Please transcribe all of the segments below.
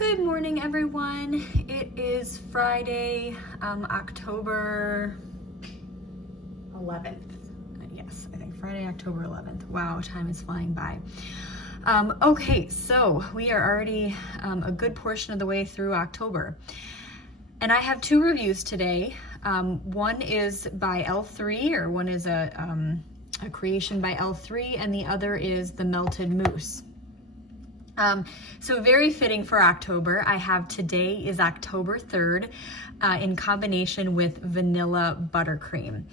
Good morning, everyone. It is Friday, October 11th. Yes, I think Friday, October 11th. Wow, time is flying by. Okay, so we are already a good portion of the way through October. And I have two reviews today. One is by L3, or one is a creation by L3, and the other is the Melted Mousse. So very fitting for October. I have today is October 3rd in combination with vanilla buttercream.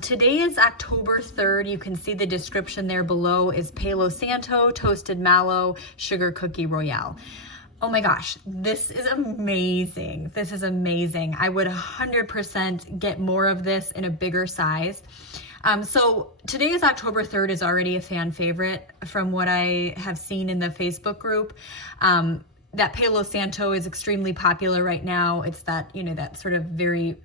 Today is October 3rd. You can see the description there below is Palo Santo, Toasted Mallow, Sugar Cookie Royale. Oh my gosh, this is amazing. This is amazing. I would 100% get more of this in a bigger size. So today is October 3rd is already a fan favorite from what I have seen in the Facebook group. That Palo Santo is extremely popular right now. It's that, that sort of very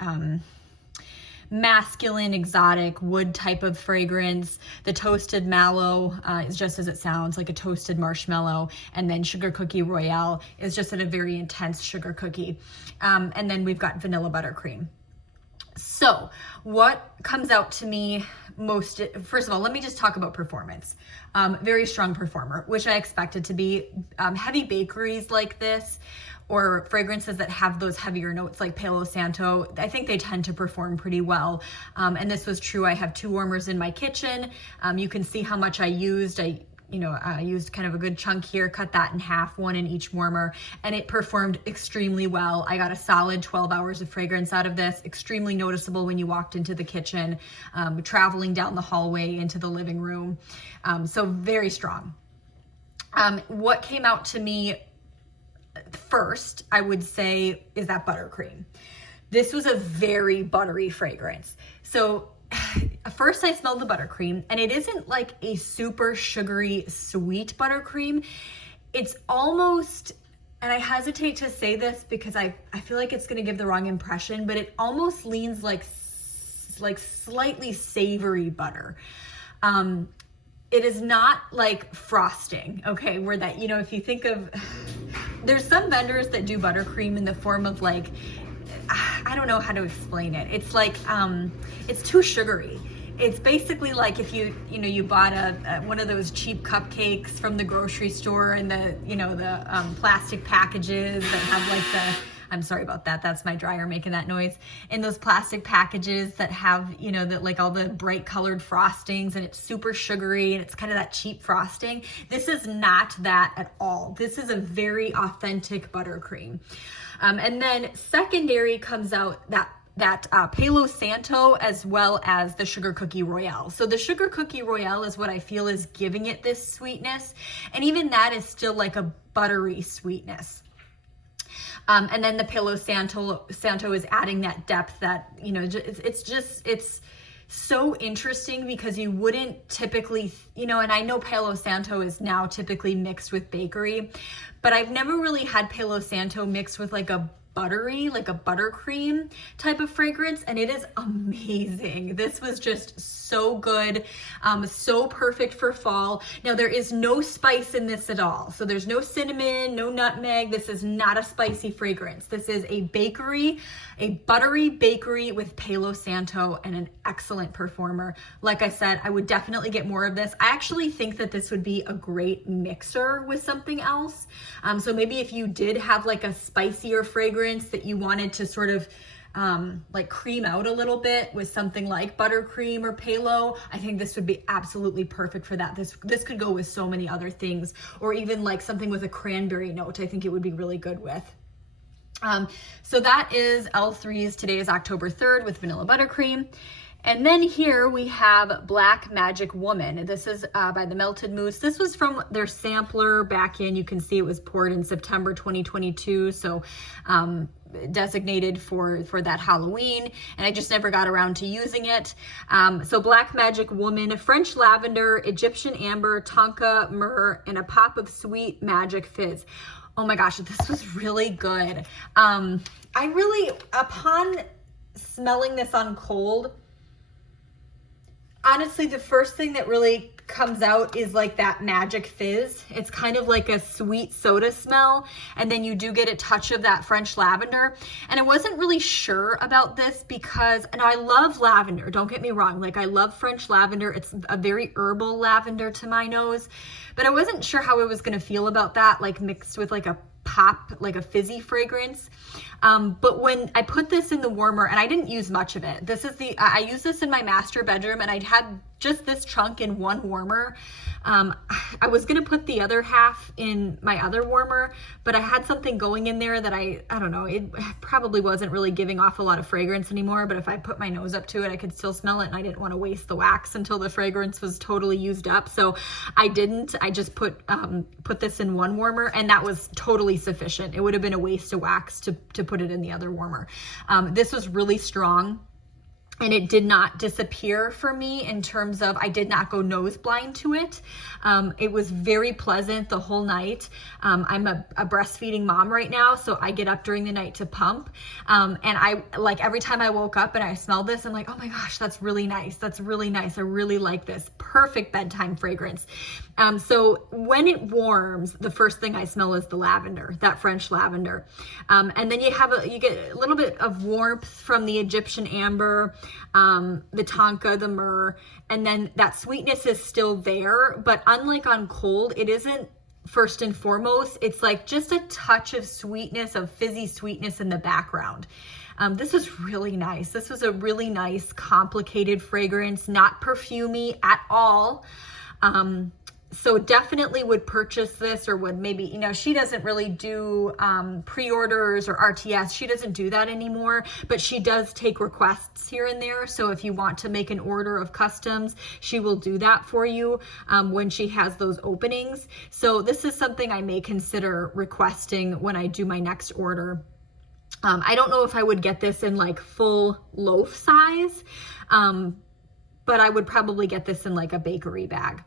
masculine, exotic wood type of fragrance. The Toasted Mallow is just as it sounds, like a toasted marshmallow. And then Sugar Cookie Royale is just a very intense sugar cookie. And then we've got vanilla buttercream. So what comes out to me most, first of all, let me just talk about performance. Very strong performer, which I expected to be. Heavy bakeries like this, or fragrances that have those heavier notes like Palo Santo, I think they tend to perform pretty well. And this was true. I have two warmers in my kitchen. You can see how much I used. I used kind of a good chunk here, cut that in half, one in each warmer, and it performed extremely well. I got a solid 12 hours of fragrance out of this, extremely noticeable when you walked into the kitchen, traveling down the hallway into the living room. So very strong. What came out to me first, I would say, is that buttercream. This was a very buttery fragrance. So first I smelled the buttercream, and it isn't like a super sugary sweet buttercream. It's almost, and I hesitate to say this because I feel like it's going to give the wrong impression, but it almost leans like slightly savory butter. It is not like frosting, okay, where that, if you think of, there's some vendors that do buttercream in the form of like, I don't know how to explain it. It's like, it's too sugary. It's basically like if you bought one of those cheap cupcakes from the grocery store, and the plastic packages that have like I'm sorry about that. That's my dryer making that noise. In those plastic packages that have, that like all the bright colored frostings, and it's super sugary, and it's kind of that cheap frosting. This is not that at all. This is a very authentic buttercream. And then secondary comes out that Palo Santo, as well as the Sugar Cookie Royale. So the Sugar Cookie Royale is what I feel is giving it this sweetness. And even that is still like a buttery sweetness. And then the Palo Santo is adding that depth that, it's so interesting because you wouldn't typically, and I know Palo Santo is now typically mixed with bakery, but I've never really had Palo Santo mixed with like a buttery, like a buttercream type of fragrance, and it is amazing. This was just so good, so perfect for fall. Now there is no spice in this at all. So there's no cinnamon, no nutmeg. This is not a spicy fragrance. This is a buttery bakery with Palo Santo, and an excellent performer. Like I said, I would definitely get more of this. I actually think that this would be a great mixer with something else. So maybe if you did have like a spicier fragrance that you wanted to sort of like cream out a little bit with something like buttercream or Palo, I think this would be absolutely perfect for that. This could go with so many other things, or even like something with a cranberry note. I think it would be really good with. So that is L3's Today is October 3rd with vanilla buttercream. And then here we have Black Magic Woman. This is by the Melted Mousse. This was from their sampler back in, you can see it was poured in September 2022. So designated for that Halloween, and I just never got around to using it. So Black Magic Woman, French lavender, Egyptian amber, tonka myrrh, and a pop of sweet magic fizz. Oh my gosh, this was really good. I really, upon smelling this on cold, honestly, the first thing that really comes out is like that magic fizz. It's kind of like a sweet soda smell, and then you do get a touch of that French lavender. And I wasn't really sure about this because, and I love lavender, don't get me wrong, like I love French lavender. It's a very herbal lavender to my nose, but I wasn't sure how I was going to feel about that, like mixed with like a pop, like a fizzy fragrance. But when I put this in the warmer, and I didn't use much of it, I use this in my master bedroom, and I'd had just this chunk in one warmer. I was gonna put the other half in my other warmer, but I had something going in there that I don't know, it probably wasn't really giving off a lot of fragrance anymore, but if I put my nose up to it, I could still smell it, and I didn't want to waste the wax until the fragrance was totally used up. So I didn't. I just put this in one warmer, and that was totally sufficient. It would have been a waste of wax to put it in the other warmer. This was really strong, and it did not disappear for me in terms of, I did not go nose blind to it. It was very pleasant the whole night. I'm a breastfeeding mom right now, so I get up during the night to pump. And I, like, every time I woke up and I smelled this, I'm like, oh my gosh, that's really nice. That's really nice. I really like this. Perfect bedtime fragrance. So when it warms, the first thing I smell is the lavender, that French lavender. And then you get a little bit of warmth from the Egyptian amber, the tonka, the myrrh, and then that sweetness is still there, but unlike on cold, it isn't first and foremost. It's like just a touch of sweetness, of fizzy sweetness in the background. This was really nice. This was a really nice, complicated fragrance, not perfumey at all. So definitely would purchase this, or would maybe, you know, she doesn't really do pre-orders or RTS. She doesn't do that anymore, but she does take requests here and there. So if you want to make an order of customs, she will do that for you when she has those openings. So this is something I may consider requesting when I do my next order. I don't know if I would get this in like full loaf size, but I would probably get this in like a bakery bag.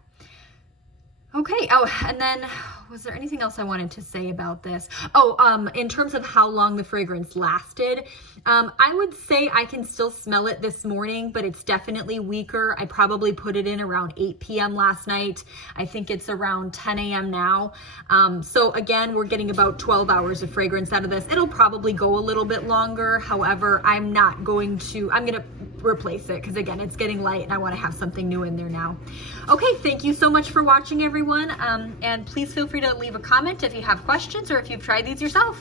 Okay, oh, and then was there anything else I wanted to say about this? Oh, in terms of how long the fragrance lasted, I would say I can still smell it this morning, but it's definitely weaker. I probably put it in around 8 p.m. last night. I think it's around 10 a.m. now. So again, we're getting about 12 hours of fragrance out of this. It'll probably go a little bit longer. However, I'm going to replace it because again, it's getting light and I want to have something new in there now. Okay, thank you so much for watching, everyone. And please feel free to leave a comment if you have questions or if you've tried these yourself.